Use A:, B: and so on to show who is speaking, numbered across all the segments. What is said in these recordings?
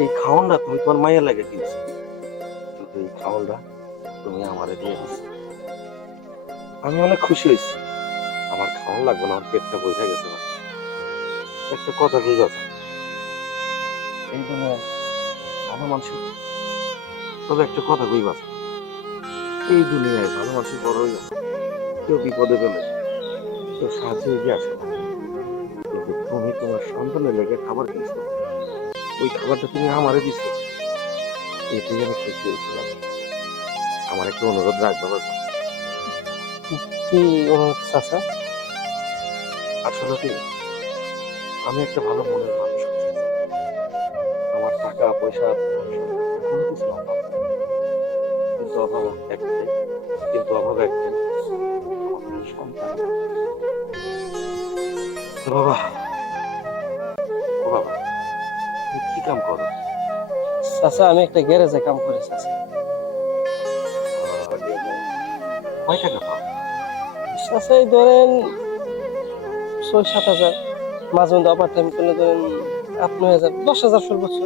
A: এই খাওনটা তুমি তোমার মায়ের লাগে কিনছো কিন্তু এই খাওনটা তুমি আমারে দিয়ে দিছো আমি অনেক খুশি হয়েছি। আমার খাওয়ান লাগবে না, আমার পেটটা বোঝা গেছে একটা কথা কি কথা এই দুনিয়ায় ভালো মানুষ, তবে একটা কথা কই বাস এই দুনিয়ায় ভালো মানুষ বড় হইল কেউ বিপদে পেলে কেউ সাহায্যে এগিয়ে আসে তুমি তোমার সন্তানের লেগে খাবার কিনছো ওই খাবারটা তুমি আমারে দিছো। এটাই আমি খুশি হয়েছিলাম। আমার একটা অনুরোধ রাখব বাস
B: কি অনুরোধ চাচা?
A: আসলে কি আমি একটা ভালো মনের মানুষ আমার টাকা পয়সা কোনো কিছু অভাব কিন্তু অভাব একটাই কিন্তু অভাব একটাই সন্তান। বাবা। কাম করো।
B: চাচা আমি একটা গ্যারেজে কাম করি চাচা।
A: কয় টাকা পাও?
B: চাচা এই ধরেন ছয় সাত হাজার। মাঝে মধ্যে অপার টাইম করলে ধরেন আট নয় হাজার দশ হাজার সর্বোচ্চ।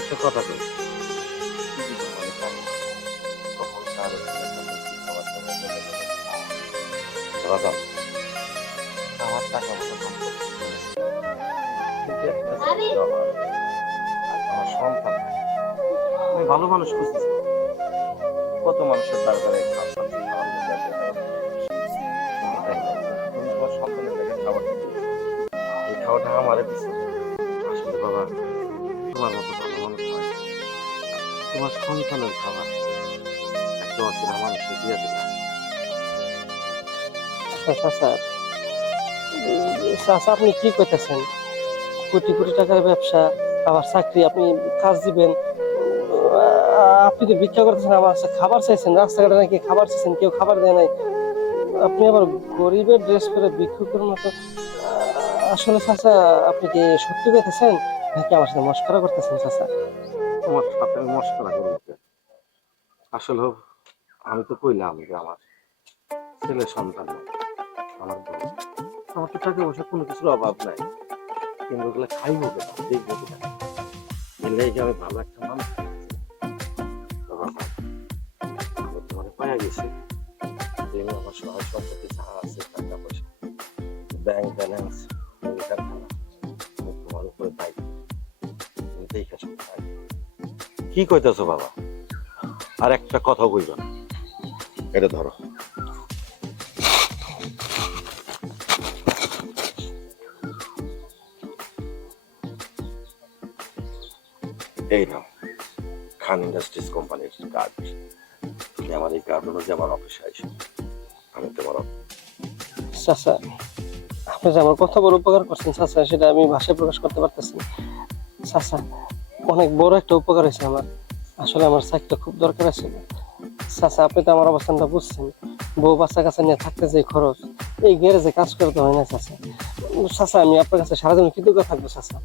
A: একটা কথা রাজা আমার টাকা পয়সা আমার আমার সন্তান আমি ভালো মানুষ খুঁজতেছি। কত মানুষের দরকারে খাবার এই খাওয়াটা আমারে আসলে বাবা তোমার মতো ভালো মানুষ নয় তোমার সন্তানের খাবার একটা অচেনা মানুষের দিয়ে দিলাম।
B: আচ্ছা চাচা আপনি কি করতেছেন কোটি কোটি টাকার ব্যবসা, আবার চাকরি, আপনি কাজ দিবেন। আপনি তো ভিক্ষা করতেছেন আমার খাবার চাইছেন, রাস্তাঘাটে নাকি খাবার চাইছেন, কেউ খাবার দেয় নাই। আপনি আবার গরিবের ড্রেস পরে ভিক্ষুকের মতো আসলে চাচা, আপনি কি সত্যি করতেছেন নাকি আমার সাথে মস্করা করতেছেন, চাচা?
A: তোমার সাথে আমি মস্করা কেন? আসলে আমি তো কইলাম যে আমার ছেলে সন্তান আমার আমার তো টাকা পয়সা কোনো কিছুর অভাব নাই। কিন্তু ওগুলো খাইবো কেন দেখব লেগে আমি ভালো একটা মানুষ। আমি তোমার গেছি। তুমি আমার সহায় সম্পত্তি আছে, টাকা পয়সা ব্যাংক ব্যালেন্স তোমার উপরে তুমি দেখে কি কইতেছো বাবা? আর একটা কথা কইবা না। এটা ধরো। এই খান ইন্ডাস্ট্রিজ কোম্পানির কার্ড তুমি আমার এই কার্ড অনুযায়ী আমার অফিসে আইসো। আমি তোমার
B: চাচা, আপনি যে আমার কথা বড় উপকার করছেন, চাচা, সেটা আমি ভাষায় প্রকাশ করতে পারতেছি না। অনেক বড় একটা উপকার হয়েছে আমার। আসলে আমার চাকরিটা খুব দরকার আছে। চাচা, আপনি তো আমার অবস্থানটা বুঝছেন। বউ বাচ্চা কাছে নিয়ে থাকতে যে খরচ, এই গ্যারেজে কাজ করতে হয় না, চাচা। চাচা, আমি আপনার কাছে সারাদিন কৃতজ্ঞ থাকব, চাচা।